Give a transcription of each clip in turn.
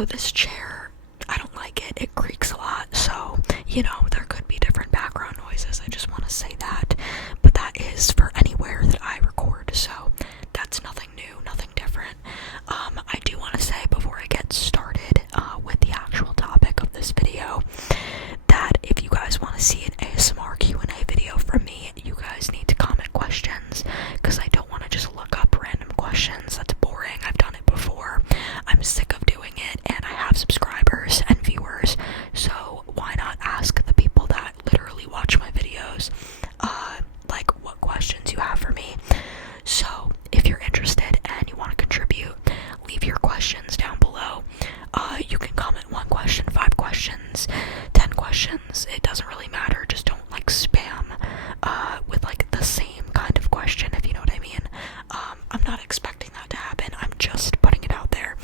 So this chair, I don't like it. It creaks a lot, so, you know, there could be different background noises. I just want to say that. But that is for anywhere that I record, so that's nothing new, nothing different. I do want to say before I get started with the actual topic of this video, that if you guys want to see an ASMR Q&A video from me, you guys need to comment questions, because I don't want to just look up random questions. That's boring. I've done it before. I'm sick of doing it, and I have subscribers and viewers, so why not ask the people that literally watch my videos, like, what questions you have for me. So if you're interested and you want to contribute, leave your questions down below. You can comment 1 question, 5 questions, 10 questions. It doesn't really matter. Just don't like spam with like the same kind of question, if you know what I mean. I'm not expecting that to happen. I'm just putting it out there.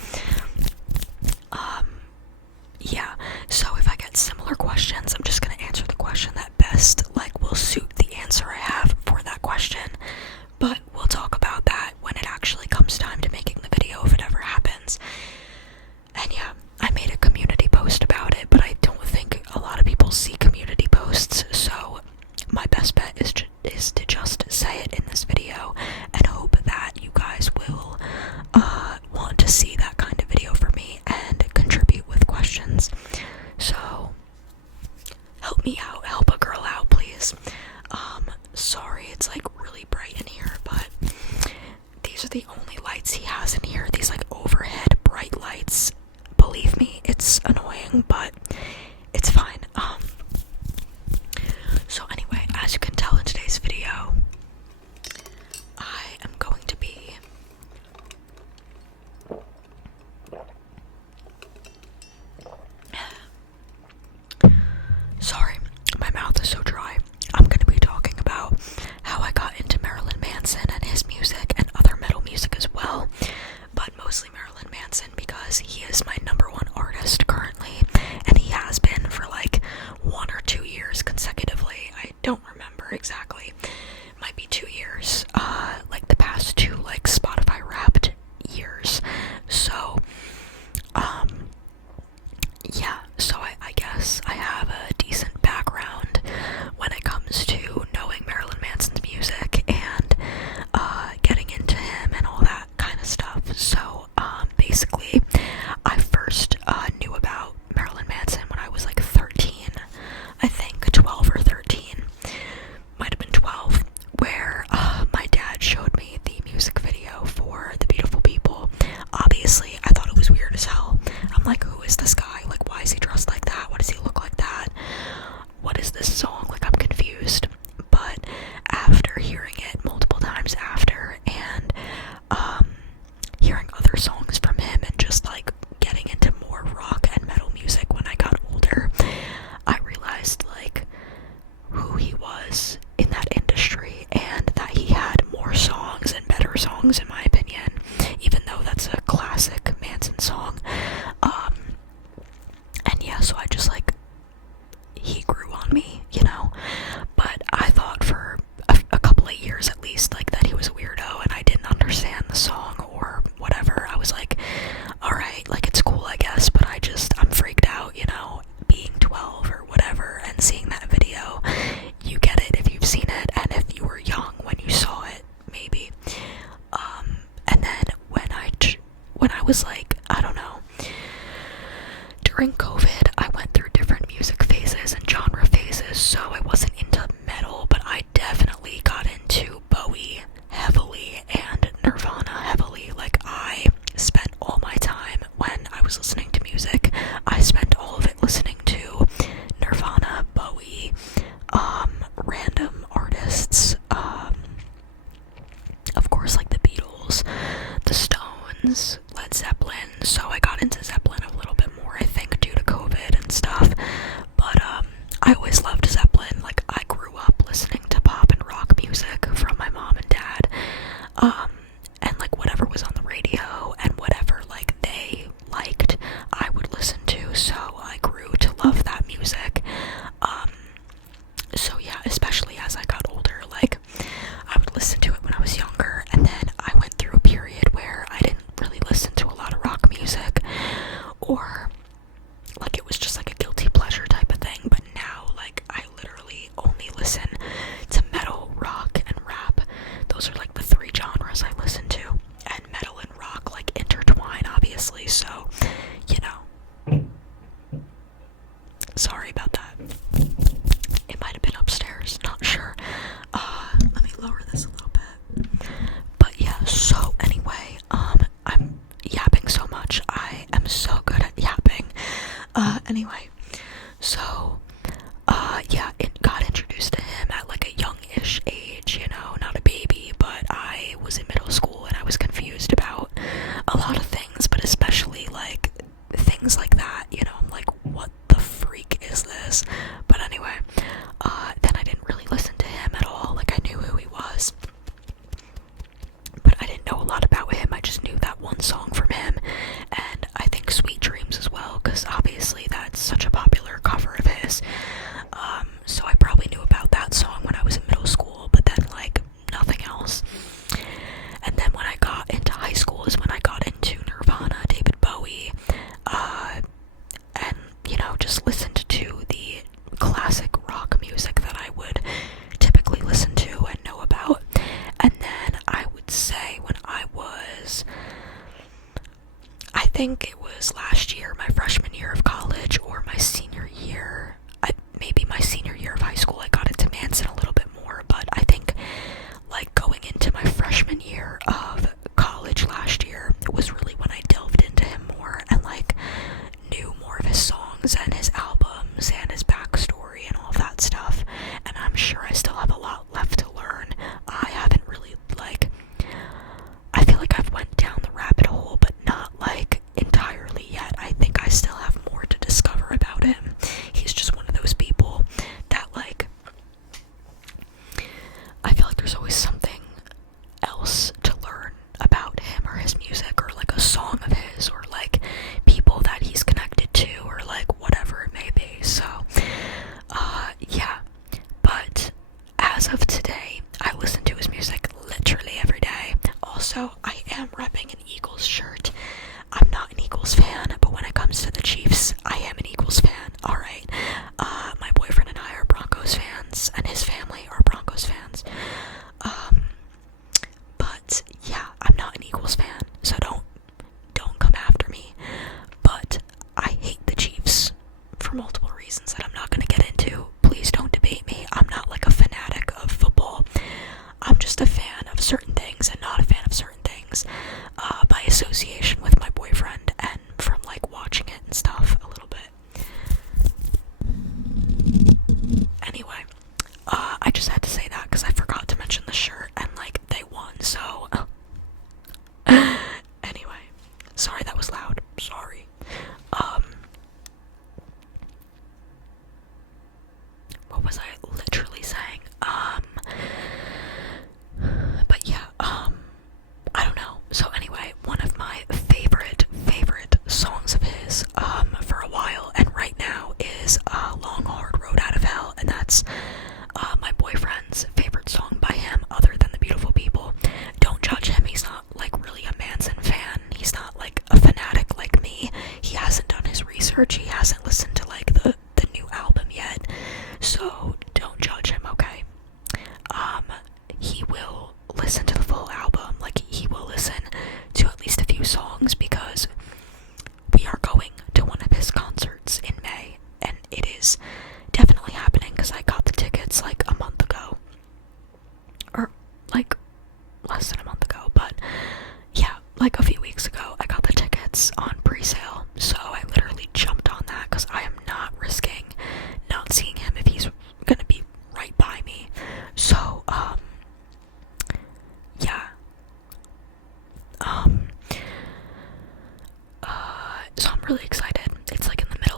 Yeah. So if I get similar questions, I'm just gonna answer the question that best like will suit the answer I have for that question. But we'll talk about that when it actually comes time to making the video, if it ever happens. And yeah, I made a community post about it, but I don't think a lot of people see community posts, so my best bet is to just say it in this video and hope that you guys will want to see that kind of video for me and contribute with questions. So help me out, help a girl out, please. Sorry, it's like really bright in here, but these are the only lights he has in here, these like overhead bright lights. Believe me, it's annoying, but it's fine. So anyway, as you can tell in today's video, I am going to be sorry, my mouth is so dry. I'm going to be talking about how I got into Marilyn Manson and his music and other metal music as well, but mostly Marilyn Manson because he is my #1 artist currently, and he has been for like 1 or 2 years consecutively. I don't remember exactly. Might be 2 years, like the past 2 like Spotify Wrapped years. So, yeah, so I guess I have a decent background when it comes to knowing Marilyn Manson's music and getting into him and all that kind of stuff. So basically I first knew about Marilyn Manson when I was like 13, I think 12 or 13, might have been 12, where my dad showed me the music video for The Beautiful People. Obviously I thought it was weird as hell. I'm like, who is this guy? Like, why is he dressed like that? Why does he look like that? What is this song? Like, I'm confused. But after hearing it multiple times after, and hearing other songs from him, and just like getting into more rock and metal music when I got older, I realized like who he was in that industry, and that he had more songs and better songs in my opinion, even though that's a classic Manson song. And yeah, so I just like, he grew on me, you know. But I thought for a couple of years at least, like, that he was a weirdo and I didn't understand the song or whatever. I was like, alright, like, it's cool I guess, but I'm freaked out, you know, being 12 or whatever and seeing that video. You get it if you've seen it, and if you were young when you saw it, maybe. And then when I was like, I don't know, during COVID, I went through different music phases and genre phases, so I wasn't into metal, but I definitely got into Bowie heavily and Nirvana heavily. Like, I spent all my time when I was listening to music, I spent all of it listening to Nirvana, Bowie, random artists, of course, like the Beatles, the Stones, Led Zeppelin. So I got into Zeppelin a little bit more, I think, due to COVID and stuff. Anyway, so, yeah, it got introduced to him at like a young-ish age, you know, not a baby, but I was in middle school and I was confused about a lot of things, but especially like things like that, you know, I'm like, what the freak is this? But anyway, then I didn't really listen to him at all. Like, I knew who he was, but I didn't know a lot about him. I just knew that one song from him, and I think Sweet Dreams as well, because obviously that's such a popular cover of his. So I probably knew about that song when I was in middle school, but then like nothing else. And then when I got into high school is when I got into Nirvana, David Bowie, and, you know, just listened to the classic rock music that I would typically listen to and know about. And then I would say when I think it was last year, my freshman year of college, or my senior year, maybe my senior year of high school, I got into Manson a little bit more, but I think like going into my freshman year of college last year was really when I delved into him more and like knew more of his songs and his albums and his backstory and all of that stuff. And I'm sure I still have a lot left to learn. I haven't really I feel like I've went down the rabbit hole, but not like entirely yet. I think I still have more to discover about him. He's just one of those people that like, I feel like there's always something else to learn about him or his music, or like a song of his, or like people that he's connected to, or like whatever it may be. So yeah, but as of today, I listen to his music literally every day. Also, I am repping an Eagles shirt. I'm not an Eagles fan, but when it comes to the Chiefs, I am an Eagles fan. Alright, my boyfriend and I are Broncos fans, and his family are Broncos fans. But yeah, I'm not an Eagles fan, so don't come after me. But I hate the Chiefs for multiple reasons that I'm not gonna get into. Please don't debate me. I'm not like a fanatic of football. I'm just a fan of certain things and not a fan of certain things, by association with my boyfriend and from like watching it and stuff a little bit. Anyway, I just had to say that because I forgot to mention the shirt, and like they won, so anyway, sorry that was loud. Sorry. What was I literally saying? But yeah, I don't know. So anyway, one of my favorite songs of his, for a while and right now is, Long Hard Road Out of Hell, and that's, my boyfriend's favorite song by him, other than The Beautiful People. Don't judge him, he's not, like, really a Manson fan. He's not, like, a fanatic like me. He hasn't done his research, he hasn't listened to, like, the new album yet. So, don't judge him, okay? He will listen to the full album, like, he will listen to at least a few songs, because we are going to one of his concerts in May, and it is definitely happening, because I got the tickets, like, a month ago, or, like, less than a month ago, but, yeah, like, a few weeks ago, I got the tickets on pre-sale, so I literally jumped on that, because I am not risking not seeing him if he's gonna be right by me. So, yeah. So I'm really excited. It's like in the middle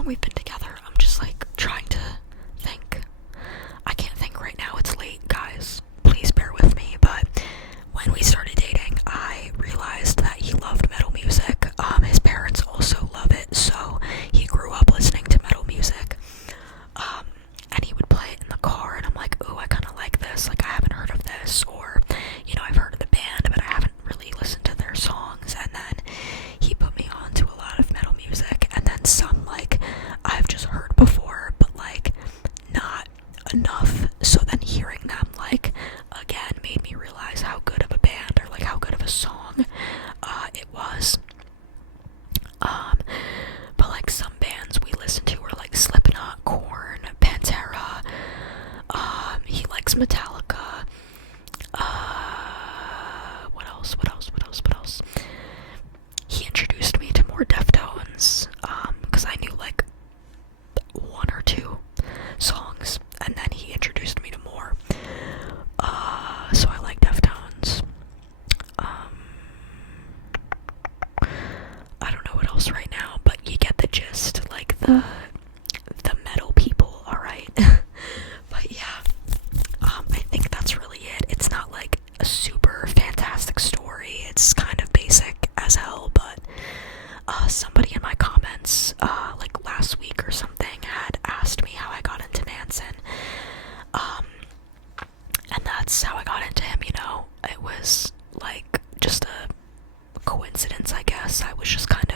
long we've been together. I'm just like trying to think. I can't think right now. It's late, guys. Please bear with me. But when we started dating, I realized that he loved metal music. His parents also love it, so he grew up listening to metal music. And he would play it in the car, and I'm like, ooh, I kind of like this. Like, I haven't heard of this, or, you know, I've heard of the band, but I haven't really listened to their songs. And then he put me on to a lot of metal music, and then some, like, I've just heard before, but, like, not enough. So then hearing them, like, again, made me realize how good of a band, or, like, how good of a song it was. But, like, some bands we listen to are, like, Slipknot, Korn, Pantera. He likes Metallica. What else? He introduced me to more Deftones, because I knew, like, one or two songs, and then he introduced me to more. So I like Deftones. I don't know what else right now, but you get the gist, like the metal people, alright? But yeah, I think that's really it. It's not like a super fantastic story, it's kind of basic as hell, but somebody in my comments, like last week or something, had asked me how I got into Manson, and that's how I got into him, you know. It was like just a coincidence, I guess. I was just kind